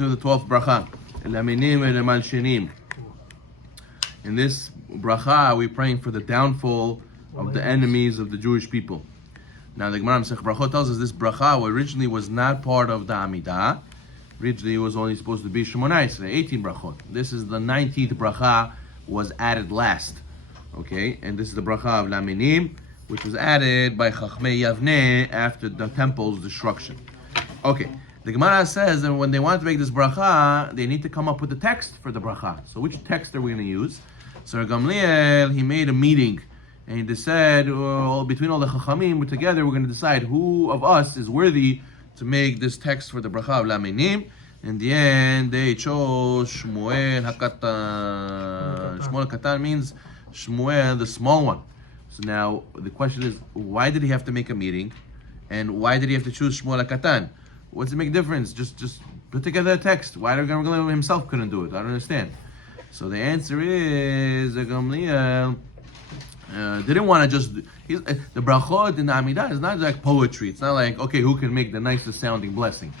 into the 12th bracha. In this bracha, we're praying for the downfall of the enemies of the Jewish people. Now, the Gemara Masech Brachot tells us this bracha originally was not part of the Amidah. Originally, it was only supposed to be Shemoneh Esrei, 18 brachot. This is the 19th bracha, was added last. Okay, and this is the bracha of Laminim, which was added by Chachmei Yavneh after the temple's destruction. Okay, the Gemara says that when they want to make this bracha, they need to come up with a text for the bracha. So which text are we going to use? So Gamliel, he made a meeting, and he said, between all the Chachamim, together we're going to decide who of us is worthy to make this text for the bracha of Laminim. In the end, they chose Shmuel HaKatan. Shmuel HaKatan means Shmuel, the small one. So now the question is, why did he have to make a meeting, and why did he have to choose Shmuel HaKatan? What's the big difference? Just put together a text. Why did Gamliel himself couldn't do it? I don't understand. So the answer is Gamliel didn't want to just. The brachot in the Amidah is not like poetry. It's not like, okay, who can make the nicest sounding blessing.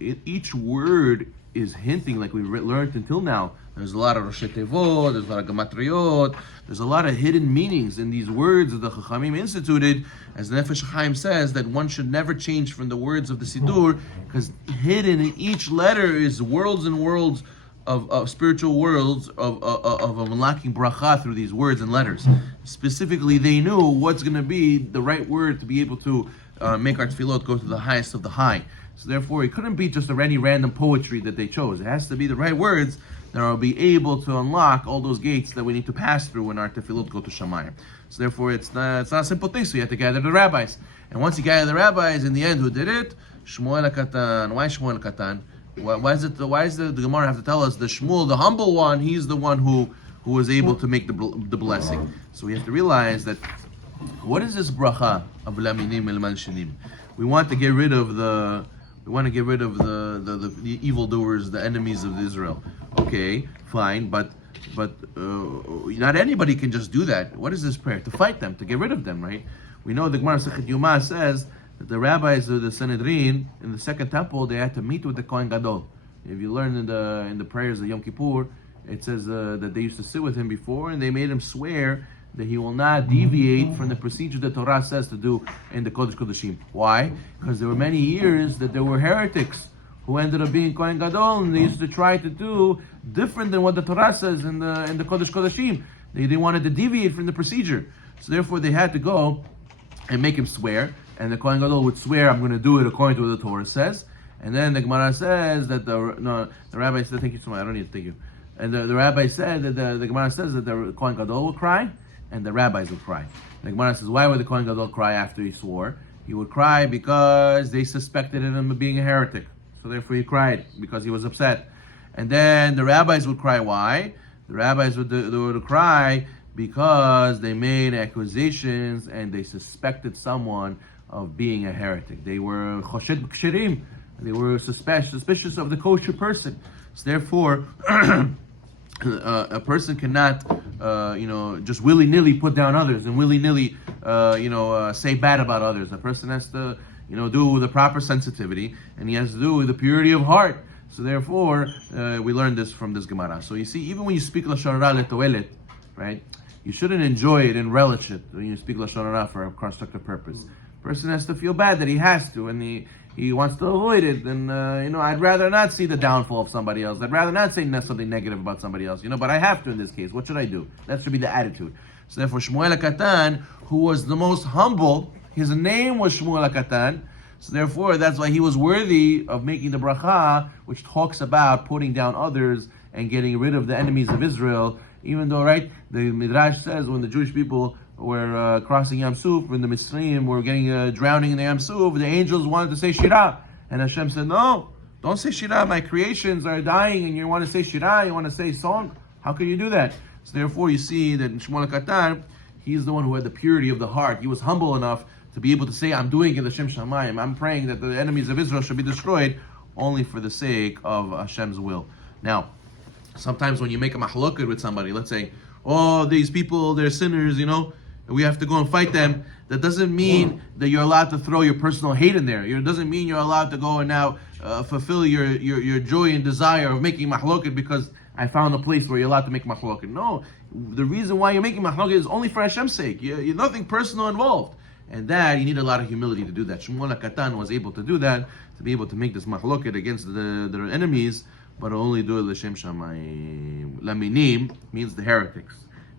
Each word is hinting, like we learned until now. There's a lot of Rosh Tevot, there's a lot of Gematriot, there's a lot of hidden meanings in these words that the Chachamim instituted. As the Nefesh Chaim says, that one should never change from the words of the Siddur, because hidden in each letter is worlds and worlds of spiritual worlds of unlocking bracha through these words and letters. Specifically, they knew what's going to be the right word to be able to make our tefillot go to the highest of the high. So therefore, it couldn't be just any random poetry that they chose. It has to be the right words that will be able to unlock all those gates that we need to pass through when our tefillot go to Shamayim. So therefore, it's not a simple thing. So you have to gather the rabbis. And once you gather the rabbis, in the end, who did it? Shmuel HaKatan. Why Shmuel HaKatan? Why does the Gemara have to tell us the Shmuel, the humble one, he's the one who was able to make the blessing? So we have to realize that what is this bracha of Laminim El Malshinim? We want to get rid of the evildoers, the enemies of Israel. Okay, fine, but not anybody can just do that. What is this prayer? To fight them, to get rid of them, right? We know the Gemara Sechet Yuma says that the rabbis of the Sanhedrin in the Second Temple, they had to meet with the Kohen Gadol. If you learn in the prayers of Yom Kippur, it says that they used to sit with him before, and they made him swear that he will not deviate from the procedure the Torah says to do in the Kodesh Kodeshim. Why? Because there were many years that there were heretics who ended up being Kohen Gadol, and they used to try to do different than what the Torah says in the Kodesh Kodeshim. They wanted to deviate from the procedure. So therefore they had to go and make him swear, and the Kohen Gadol would swear, I'm going to do it according to what the Torah says. And then the Gemara says that the rabbi said, thank you so much, I don't need to thank you. And the rabbi said that the Gemara says that the Kohen Gadol would cry, and the rabbis would cry. The Gemara says, why would the Kohen Gadol cry after he swore? He would cry because they suspected him of being a heretic. So therefore he cried, because he was upset. And then the rabbis would cry, why? The rabbis would cry because they made accusations and they suspected someone of being a heretic. They were choshed b'ksherim. They were suspicious of the kosher person. So therefore, a person cannot, just willy-nilly put down others and willy-nilly, say bad about others. A person has to, do with the proper sensitivity, and he has to do with the purity of heart. So therefore, we learn this from this Gemara. So you see, even when you speak Lashon Hara letoelet, right, you shouldn't enjoy it and relish it when you speak Lashon Hara for a constructive purpose. A person has to feel bad that he has to, and he wants to avoid it. And I'd rather not see the downfall of somebody else. I'd rather not say something negative about somebody else. But I have to in this case. What should I do? That should be the attitude. So therefore, Shmuel HaKatan, who was the most humble, his name was Shmuel HaKatan. So therefore, that's why he was worthy of making the bracha, which talks about putting down others and getting rid of the enemies of Israel. Even though, right, the Midrash says when the Jewish people were crossing Yam Suf, when the Mitzrayim were getting drowning in the Yam Suf, the angels wanted to say Shirah. And Hashem said, no, don't say Shirah. My creations are dying and you want to say Shirah, you want to say song. How can you do that? So therefore, you see that in Shmuel HaKatan, he's the one who had the purity of the heart. He was humble enough to be able to say, I'm doing it L'Shem Shamayim. I'm praying that the enemies of Israel should be destroyed only for the sake of Hashem's will. Now, sometimes when you make a mahloket with somebody, let's say, oh, these people, they're sinners, we have to go and fight them, that doesn't mean that you're allowed to throw your personal hate in there. It doesn't mean you're allowed to go and now fulfill your joy and desire of making mahloket because I found a place where you're allowed to make mahloket. No, the reason why you're making mahloket is only for Hashem's sake. You're nothing personal involved. And that, you need a lot of humility to do that. Shmuel HaKatan was able to do that, to be able to make this mahloket against their enemies, but only do it l'shem shamayim. Laminim means the heretics.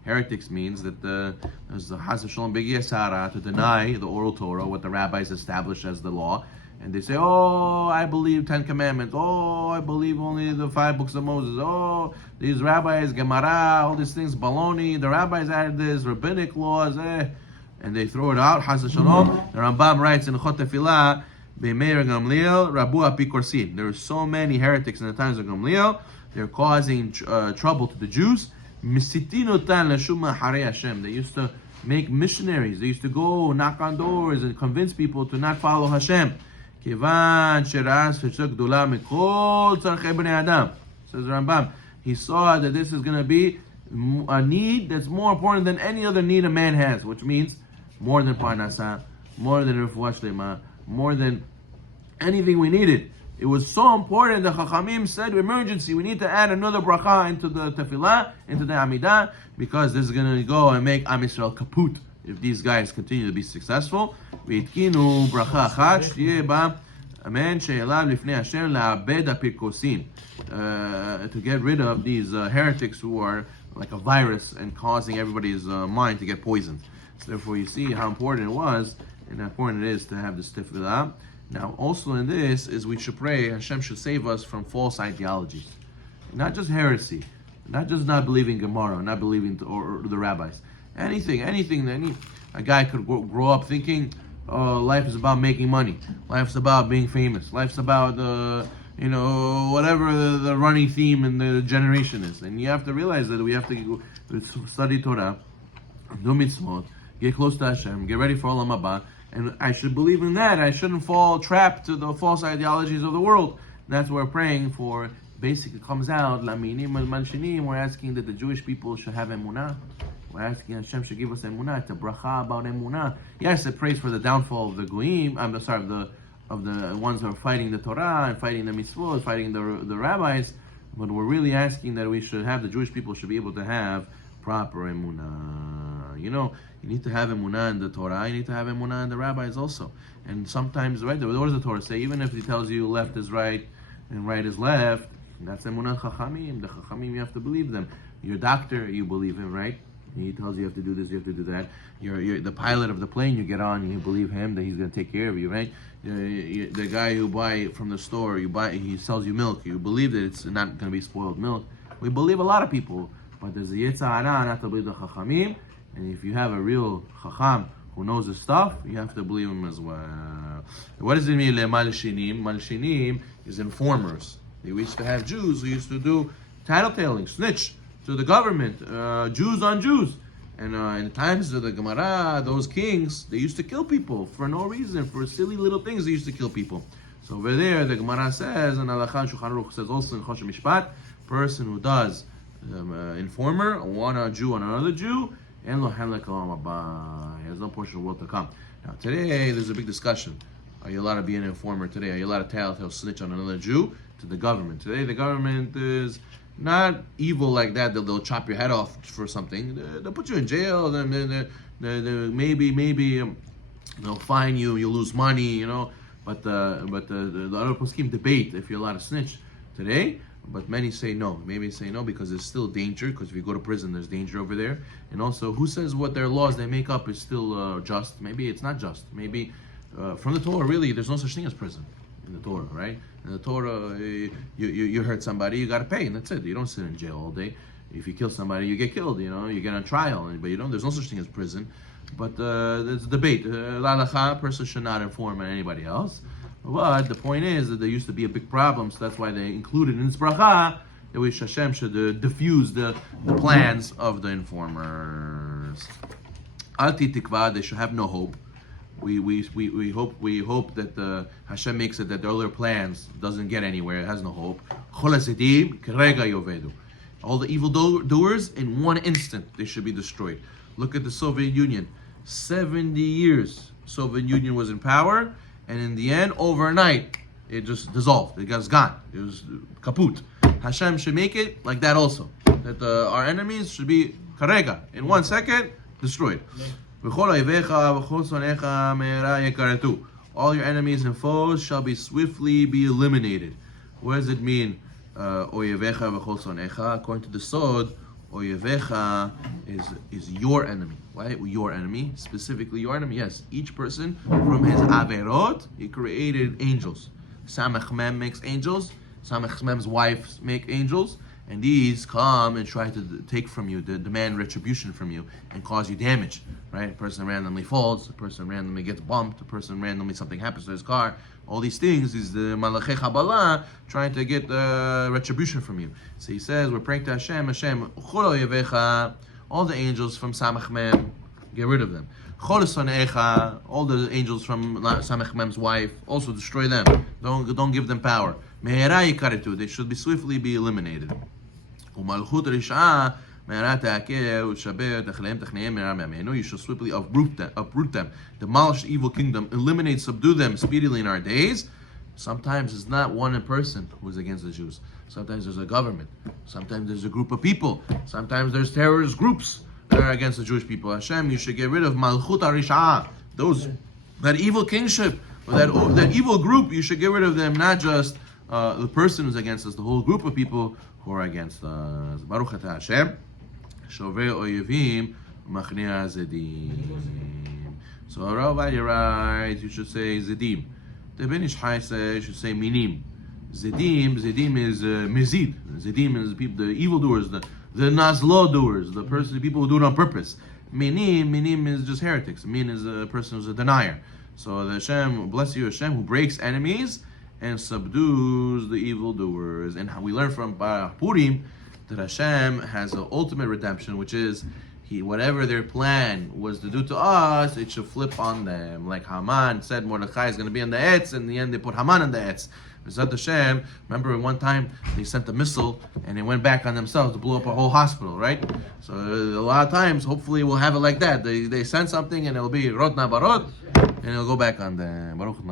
Heretics means that there's the Chas v'Shalom B'Gi Yasara, to deny the oral Torah, what the rabbis established as the law. And they say, oh, I believe 10 commandments. Oh, I believe only the 5 books of Moses. Oh, these rabbis, Gemara, all these things, baloney. The rabbis added this, rabbinic laws, and they throw it out. Chas v'Shalom. The Rambam writes in Chot Tefillah, B'Meir Gamliel, Rabu Apikorsin. There are so many heretics in the times of Gamliel. They're causing trouble to the Jews. Misitinotan leshuma harei Hashem. They used to make missionaries. They used to go knock on doors and convince people to not follow Hashem. Kivan sheras v'shuk gdula mikol tzarchei bnei Adam. Says Rambam. He saw that this is going to be a need that's more important than any other need a man has, which means more than parnasa, more than refuah shlema, more than anything we needed. It was so important that Chachamim said, emergency, we need to add another bracha into the tefillah, into the amidah, because this is going to go and make Am Yisrael kaput if these guys continue to be successful. V'yitkinu bracha achat shtiyeh ba amen she'elav lifnei Hashem la'abed ha'pirkosin, to get rid of these heretics who are like a virus and causing everybody's mind to get poisoned. So therefore you see how important it was and how important it is to have this tefillah. Now, also in this is we should pray Hashem should save us from false ideologies, not just heresy, not just not believing Gemara, not believing or the rabbis. Anything. A guy could grow up thinking, oh, life is about making money, life's about being famous, life's about whatever the running theme in the generation is. And you have to realize that we have to study Torah, do mitzvot, get close to Hashem, get ready for Olam Haba. And I should believe in that. I shouldn't fall trapped to the false ideologies of the world. That's what we're praying for. Basically, comes out, Laminim al-Manshinim, we're asking that the Jewish people should have emunah. We're asking Hashem should give us emunah. It's a bracha about emunah. Yes, it prays for the downfall of the goyim. Of the ones who are fighting the Torah and fighting the mitzvot, fighting the rabbis. But we're really asking that we should have, the Jewish people should be able to have proper emunah. You need to have emunah in the Torah, you need to have emunah in the rabbis also. And sometimes, right, what does the Torah say? Even if he tells you left is right and right is left, that's emunah chachamim. The chachamim, you have to believe them. Your doctor, you believe him, right? He tells you have to do this, you have to do that. You're the pilot of the plane, you get on, you believe him that he's going to take care of you, right? The guy you buy from the store, he sells you milk, you believe that it's not going to be spoiled milk. We believe a lot of people, but there's a yetzer hara not to believe the chachamim. And if you have a real chacham who knows his stuff, you have to believe him as well. What does it mean, malshinim? Malshinim is informers. They used to have Jews who used to do tattletaling, snitch to the government, Jews on Jews. And in times of the Gemara, those kings, they used to kill people for no reason, for silly little things. They used to kill people. So over there, the Gemara says, and Halakha Shulchan Aruch says also in Choshen Mishpat, person who does informer, one Jew on another Jew, and lo halak olam haba, he has no portion of the world to come. Now today there's a big discussion. Are you allowed to be an informer today? Are you allowed to tell snitch on another Jew to the government? Today the government is not evil like that. They'll chop your head off for something. They'll put you in jail. Maybe they'll fine you. You'll lose money. But the other poskim debate if you're allowed to snitch today. But many say no. Maybe say no because there's still danger. Because if you go to prison, there's danger over there. And also, who says what their laws they make up is still just? Maybe it's not just. Maybe from the Torah, really, there's no such thing as prison in the Torah, right? In the Torah, you hurt somebody, you got to pay, and that's it. You don't sit in jail all day. If you kill somebody, you get killed. You get on trial, but there's no such thing as prison. But there's a debate. A person should not inform anybody else. But the point is that there used to be a big problem, so that's why they included in this bracha that we Hashem should diffuse the plans of the informers. Alti tikva, they should have no hope. We hope that Hashem makes it that the earlier plans doesn't get anywhere. It has no hope. All the evil doers in one instant they should be destroyed. Look at the Soviet Union. 70 years Soviet Union was in power, and in the end, overnight, it just dissolved. It was gone. It was kaput. Hashem should make it like that also. That our enemies should be karega. In 1 second, destroyed. All your enemies and foes shall be swiftly be eliminated. What does it mean? According to the Sod, Oyevecha is your enemy. Why? Your enemy, specifically your enemy. Yes, each person from his averot, he created angels. Samech Mem makes angels. Samech Mem's wives make angels, and these come and try to take from you, to demand retribution from you, and cause you damage. Right? A person randomly falls. A person randomly gets bumped. A person randomly something happens to his car. All these things is the Malachei Chabalah trying to get retribution from you. So he says, we're praying to Hashem, Hashem, all the angels from Samech Mem, get rid of them. All the angels from Samech Mem's wife, also destroy them. Don't give them power. They should be swiftly be eliminated. You shall swiftly uproot them, demolish the evil kingdom, eliminate, subdue them speedily in our days. Sometimes it's not one person who's against the Jews. Sometimes there's a government. Sometimes there's a group of people. Sometimes there's terrorist groups that are against the Jewish people. Hashem, you should get rid of Malchut HaRish'ah, that evil kingship, or that evil group. You should get rid of them, not just the person who's against us, the whole group of people who are against us. Baruch Atah Hashem. Shovei Oyevim Machnei Zedim. So Rabbi writes, you should say Zedim. The Ben Ish Chai says you should say Minim. Zedim is Mezid. Zedim is the people, the evildoers, the Nazlo doers, the people who do it on purpose. Minim is just heretics. Min is a person who's a denier. So the Hashem, bless you Hashem, who breaks enemies and subdues the evildoers. And we learn from Purim that Hashem has an ultimate redemption, which is whatever their plan was to do to us, it should flip on them. Like Haman said Mordechai is going to be on the Etz, and in the end they put Haman on the Etz. B'ezrat Hashem, remember one time they sent a missile and it went back on themselves to blow up a whole hospital, right? So a lot of times, hopefully we'll have it like that. They send something and it'll be Rot na Barot, and it'll go back on them. Baruch